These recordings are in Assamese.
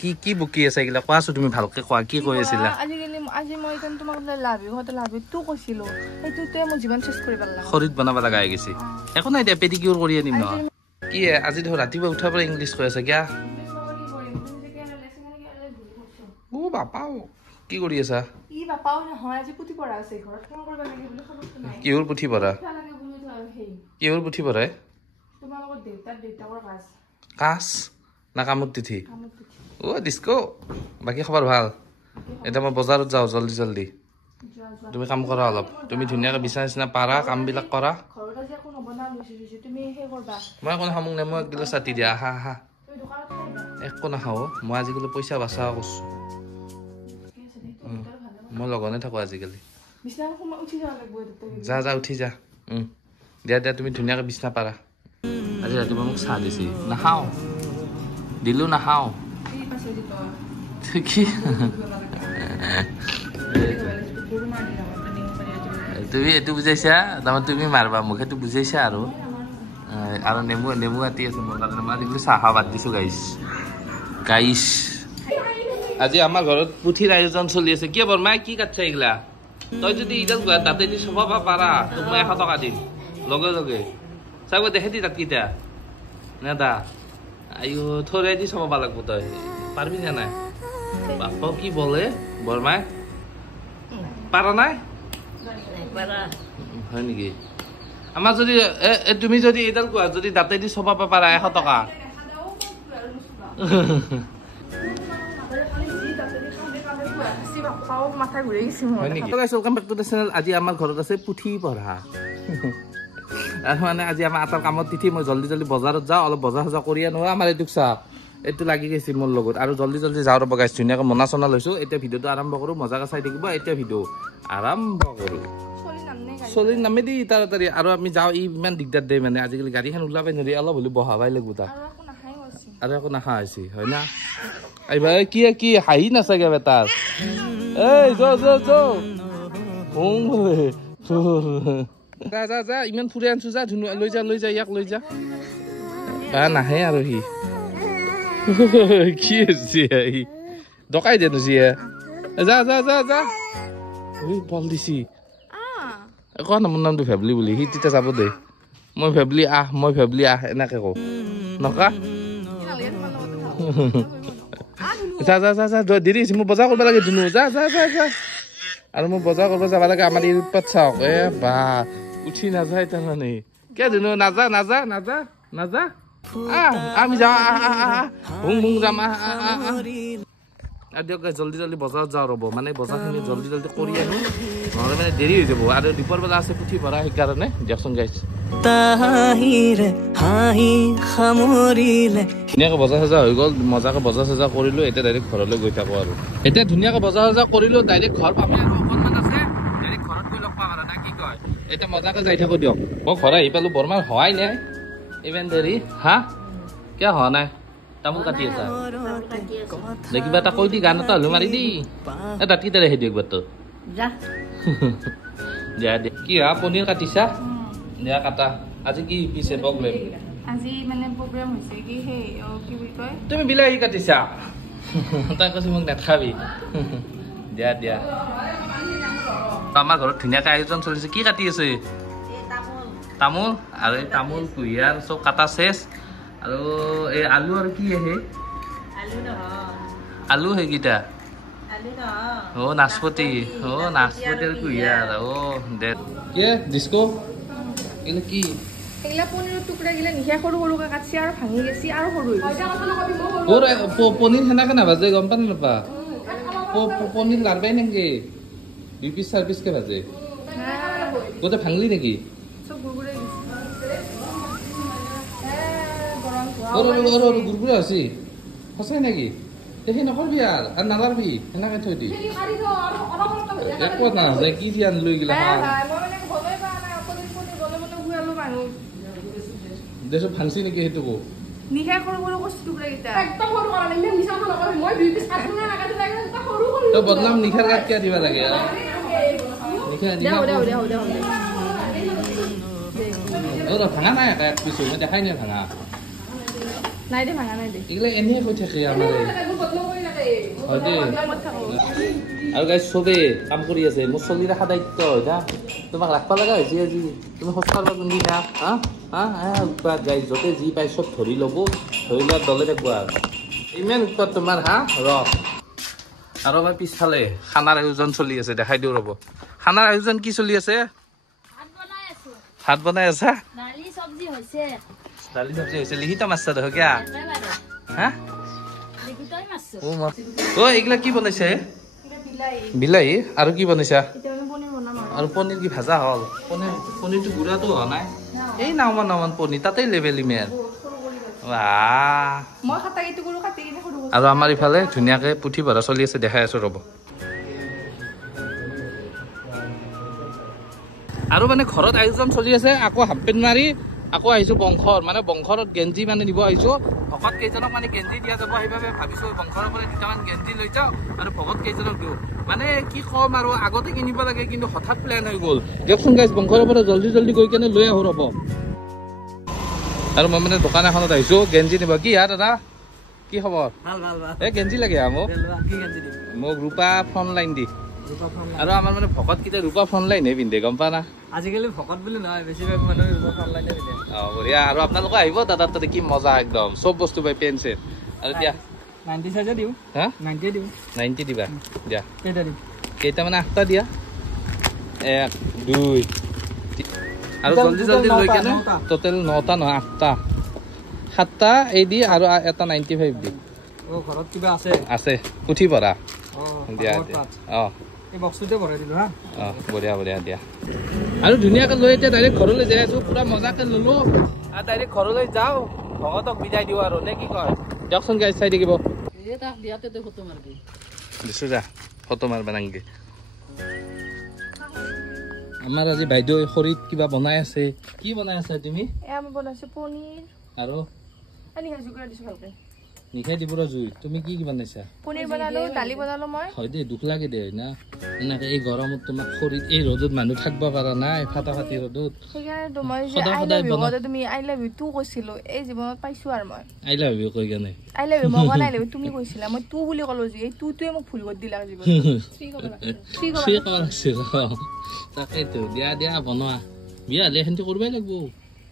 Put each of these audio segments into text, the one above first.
কি কি বুকি আছে এইগিলা কোৱাছো তুমি ভালকে কোৱা কি কৈ আছিলা আজি মই তোমাক লাভিটো কৈছিলো সেইটোতে মই জীৱন চেষ্টা কৰিব লাগা খৰিত বনাব লগা হৈ গৈছে একো নাই দিয়া পেডিকিউৰ কৰি আনিম ন কি আজি ধৰ ৰাতিপুৱা উঠাৰ পৰা ইংলিছ কৈ আছে কিয়া ও বাপাও কি কৰি আছা ই বাপাও নহয় আজি পুথি পঢ়া আছে ঘৰত কাম কৰিব লাগে বুলি খবৰটো নাই কিহৰ পুথি পঢ়া কিহৰ পুথি পঢ়াই তোমাৰ লগত দেউতাকৰ কাছ না কামত তিথি ও ডিস্কো বাকি খবৰ ভাল এটা মই বজাৰত যাওঁ জলদি তুমি কাম কৰা অলপ তুমি ধুনীয়াকৈ বিছনা পাৰা কামবিলাক কৰা ঘৰত আজি একো নবনা লৈছো তুমি হে কৰবা মই কোনো সমং নেমু এক গিলাচ চাটি দিয়া আহা তুমি দোকানত একো নাখাওঁ মই আজিকালি পইচা বাচাও কৰিছোঁ মই লগনে থাকোঁ আজিকালি যা উঠি যা দিয়া তুমি ধুনীয়াকৈ বিছনা পাৰা আজি ৰাতিপুৱা মোক চাহ দিছি নাখাওঁ দিলোঁ নাখাওঁ কি তুমি এইটো বুজাইছা তাৰমানে তুমি মাৰবা মোক সেইটো বুজাইছা আৰু নেমু আতি আছে মোৰ কাৰণে মই আজিকালি চাহ বাদ দিছোঁ গাইছ আজি আমাৰ ঘৰত পুথিৰ আয়োজন চলি আছে কিয় বৰমাই কি কাটছা এইগিলা তই যদি ইডাল তাতে দি চবাব পাৰা তোক মই 100 টকা দিম লগে চাব দেখে দি তাতকেইটা নেদা আইও থৈ দি চবাব লাগব তই পাৰবি না নাই বাপা কি বলে বৰমাই পাৰা নাই হয় নেকি আমাৰ যদি তুমি যদি এইডাল কোৱা যদি দাঁতে দি চবাব পাৰা 100 টকা আজি আমাৰ ঘৰত আছে পুথি পঢ়া আৰু মানে আজি আমাৰ আটাৰ কামত তিথি মই জলদি বজাৰত যাওঁ অলপ বজাৰ সজা কৰি আনো আমাৰ এইটোক চাওক এইটো লাগি গৈছে মোৰ লগত আৰু জলদি যাওঁ ৰ'ব গাইছ ধুনীয়াকৈ মনা চনা লৈছোঁ এতিয়া ভিডিঅ'টো আৰম্ভ কৰোঁ মজাকৈ চাই থাকিব এতিয়া ভিডিঅ' আৰম্ভ কৰোঁ চলিৰ নামে দি তাড়াতাড়ি আৰু আমি যাওঁ ইমান দিগদাৰ দিয়ে মানে আজিকালি গাড়ীখন ওলাবই নোৱাৰি অলপ হ'লে বহাবাই লাগিব তাক আৰু একো নাখা হৈছে হয় না এইবাৰ কি হাঁহি নাচাগে বেটাৰ এই যা ইমান ফুৰি আনছো যা লৈ যা ইয়াক লৈ যা নাহে আৰু সি কি হৈছে ডকাই দেনো যিয়ে যা বল দিছি কোৱা না মোৰ নামটো ভেবলি বুলি সি তেতিয়া যাব দে মই ভেবলি আহ এনেকে কওঁ নকা যা দেৰি হৈছে মোৰ বজাৰ কৰিব লাগে ধুনু যা আৰু মই বজাৰ কৰিব যাব লাগে আমাৰ ইউটিউবত চাওক বা উঠি নাযায় তাৰমানে কিয় ধুনু নাযা আমি যাওঁ ভুং যাম দিয়ক জলদি বজাৰত যাওঁ ৰ'ব মানে বজাৰখিনি জলদি কৰি আনো নহ'লে মানে দেৰি হৈ যাব আৰু দীপৰ বেলা আছে পুথি ভৰা সেইকাৰণে দিয়কচোন গাইছ ধুনীয়াকৈ বজাৰ চজাৰ হৈ গ'ল মজাকৈ বজাৰ চজাৰ কৰিলোঁ এতিয়া ডাইৰেক্ট ঘৰলৈ গৈ থাকোঁ আৰু এতিয়া ধুনীয়াকৈ বজাৰ চজাৰ কৰিলোঁ ডাইৰেক্ট ঘৰ পাবি আৰু অকণমান আছে ডাইৰেক্ট ঘৰত গৈ লগ পাম আৰু না কি কয় এতিয়া মজাকৈ যাই থাকোঁ দিয়ক মই ঘৰ আহি পালোঁ বৰমাৰ হোৱাই নাই ইমান দেৰি কিয় হোৱা নাই তামোল কাটি আছা কিবা এটা কৈ দি গান এটা হ'লেও মাৰি দি ৰাতিতে ৰেহে দিয়ক বাটত দিয়া কি পনীৰ কাটিছা দিয়া কাটা আজি কি পিছে প্ৰব্লেম আজি মানে প্ৰগ্ৰাম হৈছে কি বুলি কয় তুমি বিলাহী কাটিছা তাই কৈছে মোক নাখাবি দিয়া আমাৰ ঘৰত ধুনীয়াকৈ আয়োজন চলিছে কি কাটি আছে তামোল আৰু এই তামোল কুঁহিয়াৰ চব কাটা চেচ আৰু এই আলু আৰু কি আহে আলু সেইকেইটা নাচপতি আৰু কুঁহিয়াৰ দে কি ডিস্কো এগুলো কি এগুলা পনিৰৰ টুকুৰা গিলা নিশা সৰুকৈ কাটছি আৰু ভাঙি গেছি আৰু সৰু পনিৰ সেনেকে নাভাজে গম পা নাপা পনিৰ লাৰবাই নেকি 2 পিচ 4 পিচকে ভাজে গোটেই ভাঙলি নেকি গুৰগুৰা হৈছে সঁচাই নেকি সেই নকৰবি আৰু নালাৰবি সেনেকে থৈ দি একো নাযায় কি দি আনলৈ গিলা দেশত ভাংছি নেকি সেইটো কো নিশা সৰু কষ্ট টুকুৰা গিতা একদম সৰু কৰা নাই নিশা নকৰে মই 2 পিচ কাটনা নাকাটি লাগে তা সৰু তো বদনাম নিখাৰ কাট কিয়া দিবা লাগে নিখা ভাঙা নাই এক পিছ মই দেখাই নাই ভাঙা নাই দে ভাঙা নাই দে এগুলা এনেই কৈ থাকে আমাৰ হয় দেই আৰু গাইজ চবেই কাম কৰি আছে মোৰ চলি ৰখা দায়িত্ব না তোমাক ৰাখবা লগা হৈছে আজি তুমি খোজ কাঢ়বা কোনদিনা হা হা উৎপাত গাইজ য'তে যি পাই চব ধৰি ল'ব ধৰি লোৱাৰ দলে থাকব আৰু ইমান উৎপাত তোমাৰ হা ৰ আৰু আমাৰ পিছফালে খানাৰ আয়োজন চলি আছে দেখাই দিওঁ ৰ'ব খানাৰ আয়োজন কি চলি আছে ভাত বনাই আছা দালি চব্জি হৈছে লিখিত মাছছা দেখো কিয়া হা অ এইগিলা কি বনাইছে বিলাহী আৰু কি বনাইছা আৰু পনীৰ কি ভাজা হ'ল পনীৰটো গুড়াটো হোৱা নাই এই নাওমান পনীৰ তাতেই লেবেল ইমেৰ আৰু আমাৰ ইফালে ধুনীয়াকে পুঠি ভৰা চলি আছে দেখাই আছো ৰ'ব আৰু মানে ঘৰত আয়োজন চলি আছে আকৌ হাফ পেণ্ট মাৰি আকৌ আহিছো বংশৰ মানে বংশৰত গেঞ্জি মানে নিব আহিছো ভকত কেইজনক মানে গেঞ্জি দিয়া যাব সেইবাবে ভাবিছো বংশৰৰ পৰা দুটামান গেঞ্জি লৈ যাওঁ আৰু ভকত কেইজনক দিওঁ মানে কি ক'ম আৰু আগতে কিনিব লাগে কিন্তু হঠাৎ প্লেন হৈ গ'ল দিয়কচোন গাইজ বংশৰৰ পৰা জল্দি গৈ কেনে লৈ আহো ৰ'ব আৰু মই মানে দোকান এখনত আহিছো গেঞ্জি নিব কি দাদা কি খবৰ এই গেঞ্জি লাগে মোক ৰূপা ফ্ৰণ্ট লাইন দি আৰু আমাৰ মানে ভকত কেইটা ৰূপা ফ্ৰণ্ট লাইনহে পিন্ধে গম পা না আজিকালি ভকত বুলি নহয় বেছিভাগ মানুহে ৰূপা ফ্ৰণ্ট লাইনে পিন্ধে বঢ়িয়া আৰু আপোনালোকে আহিব দাদাৰ তাতে কি মজা একদম চব বস্তু পাই পেন চেট আৰু দিয়া 90 সাইজে দিও হা 90 দিও 90 দিবা দিয়া কেইটা দিম কেইটা মানে 8টা দিয়া 1 2 আৰু জল্দি লৈ কেনে টোটেল 9টা নহয় 8টা 7টা এই দি আৰু এটা 95 দি ঘৰত কিবা আছে পুঠি ভৰা দিয়া এই বক্সটোতে ভৰাই দিলো হা বঢ়িয়া দিয়া আৰু ধুনীয়াকে লৈ এতিয়া ডাইৰেক্ট ঘৰলৈ যাই আছো পুৰা মজাকে ললো আৰু ডাইৰেক্ট ঘৰলৈ যাওঁ ভগতক বিদায় দিওঁ আৰু নে কি কয় দিয়কচোন গাইজ চাই থাকিব দিছো যা ফটো মাৰবা নাংগে আমাৰ আজি বাইদেউ খৰিত কিবা বনাই আছে কি বনাই আছা তুমি পনীৰ আৰু নিখাই দিব জুই তুমি কি বনাইছা পনীৰ বনালো দালি বনালো মই হয় দে দুখ লাগে দে না এনেকে এই গৰমত তোমাক খৰিত এই ৰ'দত মানুহ থাকিব পৰা নাই ফাটা ফাটি ৰ'দত সেইকাৰণে মই তুমি আই লাভ ইউ টু কৈছিলো এই জীৱনত পাইছো আৰু মই আই লাভ ইউ কৈ কেনে আই লাভ ইউ মই কোৱা নাই তুমি কৈছিলা মই টু বুলি ক'লো যে এই টুটোৱে মোক ভুল কৰি দিলা জীৱনত থ্ৰী ক'ব লাগিছিল তাকেইতো দিয়া বনোৱা বিয়া হ'লে সেনেকে কৰিবই লাগিব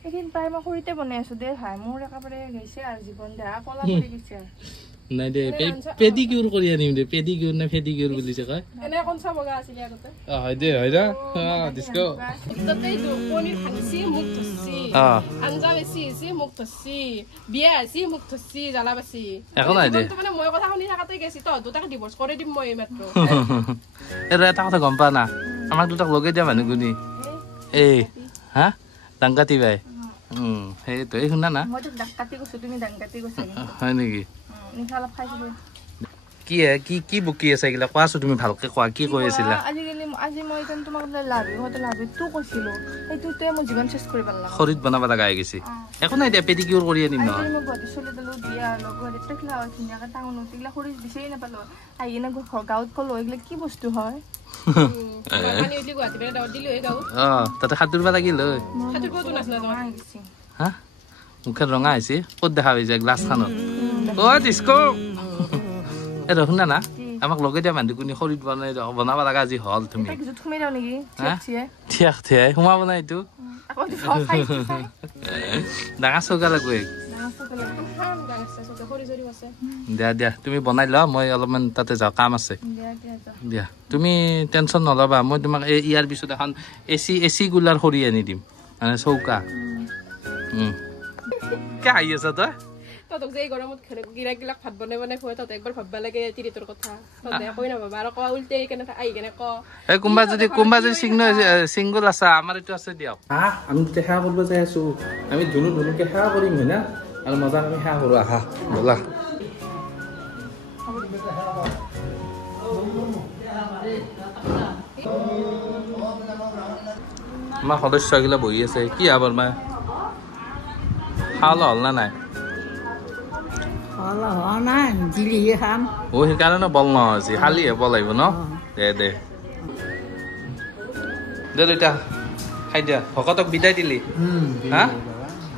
এইদিন প্ৰায় মই খৰিতে বনাই আছো দে ভাই মোৰ একেবাৰে গৈছে আৰু জীৱন দেহা কলা পৰি গৈছে নাই দে পেডিকিউৰ কৰি আনিম দে পেডিকিউৰ নে ফেডিকিউৰ বুলি যে কয় এনে কনচা বগা আছিল আগতে হয় দে হয় না ডিস্কো তাতেই পনীৰ ভাঙছি মুখ ধৰছি আঞ্জা বেছি হৈছে মুখ ধৰছি বিয়া হৈছে মুখ ধৰছি জ্বালা বাছি একো নাই দে মানে মই কথা শুনি থাকাতে গেছি তই দুটাক ডিভোৰ্স কৰি দিম মই মাত্ৰ এটা কথা গম পা না আমাক দুটাক লগে দিয়া মানুহ গুনি এই হা ডাংকাতি বাই সেইটো এই শুনা না মইতো ডাংকাতি কৈছো তুমি ডাংকাতি কৈছা হয় নেকি নিশা অলপ খাইছিলো কি বকি আছে এইগিলা কোৱাছো তুমি ভালকে কোৱা কি কৈ আছিলা আজি মই তোমাক লাভি তো কৈছিলো সেইটোতে মোৰ জীৱন চেষ্টা কৰিব লাগে খৰিত বনাব লগা হৈ গৈছে একো নাই দিয়া পেডিকিউৰ কৰি আনিম ন মই গুৱাহাটী চলি দিলো বিয়া গুৱাহাটীত থাকিলা ধুনীয়াকে টাউনত এইগিলা খৰি বিচাৰি নাপালো আহি কিনে গাঁৱত কলো এইগিলা কি বস্তু হয় তাতে সাঁতুৰিব লাগিল হা মুখত ৰঙা হৈছে ক'ত দেখা পাইছে গ্লাছ খানত ডিস্কো এই শুনা না আমাক লগে দিয়া মানুহ কোনে খৰিত বনাব লগা আজি হল তুমি থিয়াই সোমাব নাই এইটো ডাঙৰ চৌকা লাগবে দিয়া তুমি বনাই লোৱা মই অলপমান তাতে যাওঁ কাম আছে দিয়া তুমি টেনশ্যন নল'বা মই তোমাক ইয়াৰ পিছত এখন এচি কুলাৰ খৰি আনি দিম মানে চৌকা কে আহি আছা তই তহঁতক যে এই গৰমত গিৰাকগিলাক ভাত বনাই খুৱাই তহঁতে একবাৰ ভাববা লাগে তিৰিটোৰ কথা তহঁতে কৈ নাভাবা আৰু কোৱা উল্টে কেনে আহি কেনে কোনোবা যদি চিংগল আছা আমাৰ এইটো আছে দিয়ক আমি যেতিয়া সেৱা কৰিব যাই আছো আমি ধুনুকে সেৱা কৰিম হয় না আৰু মজা আমি সেৱা কৰো আহা ব'লা আমাৰ সদস্যগিলা বহি আছে কি আবাৰ মা খাওয়া হল না নাই সেইকাৰণে বল নহৈছে খালিহে বল আহিব ন দে দেউতা খাই দিয়া ভকতক বিদায় দিলি হা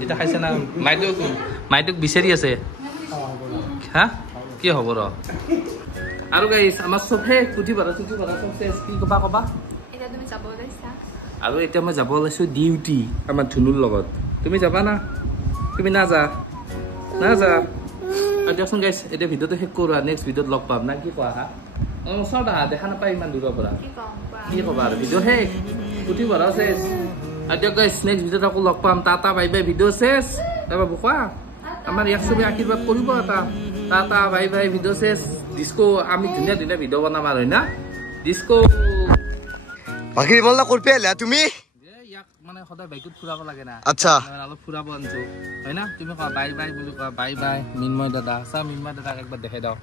এতিয়া খাইছে না মাইটোক বিচাৰি আছে হা কি হ'ব ৰ আৰু গাইছ আমাৰ চবে পুথি ভৰা চব চেছ কি কবা আৰু এতিয়া মই যাব ওলাইছো ডিউটি আমাৰ ধুনুৰ লগত তুমি যাবা না তুমি নাযা আৰু দিয়কচোন গাইছ এতিয়া ভিডিঅ'টো শেষ কৰো আৰু নেক্সট ভিডিঅ'ত লগ পাম না কি কোৱা হা ওচৰত আহা দেখা নাপায় ইমান দূৰৰ পৰা কি ক'বা আৰু ভিডিঅ' শেষ পুথি ভৰা চেছ আৰু দিয়ক গাইছ নেক্সট ভিডিঅ'ত আকৌ লগ পাম টাটা বাই বাই ভিডিঅ' চেছ তাৰপৰা কোৱা আমাৰ ইয়াক চবে আশীৰ্বাদ কৰিব এটা টাটা বাই বাই ভিডিঅ' চেছ ডিস্কো আমি ধুনীয়া ভিডিঅ' বনাম আৰু হয় না ডিস্কো বাকি বললা কৰতে এলা তুমি ইয়াক মানে সদায় বাইকত ফুৰাব লাগে না আচ্ছা অলপ ফুৰাব আনছো হয় না তুমি কোৱা বাই বাই বুলি কোৱা বাই বাই মিনময় দাদা চা মিনময় দাদাক একবাৰ দেখাই দাও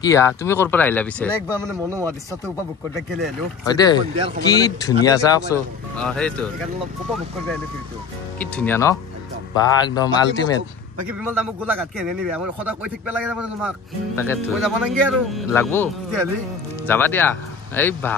কি তুমি ক'ৰ পৰা আহিলা পিছে একবাৰ মানে মনোমোহা দৃশ্যটো উপভোগ কৰিব কেলে আলো হয় দে কি ধুনীয়া চাওকছো সেইটো উপভোগ কৰিব আহিলো ফিৰটো কি ধুনীয়া ন বা একদম আল্টিমেট বাকি বিমল দামক গোলাঘাট কেনে নিবি আমাৰ সদা কৈ থাকিব লাগে মানে তোমাক তাকেতো মই যাব নাংগে আৰু লাগবো তেতিয়াহ'লে যাবা দিয়া এই বা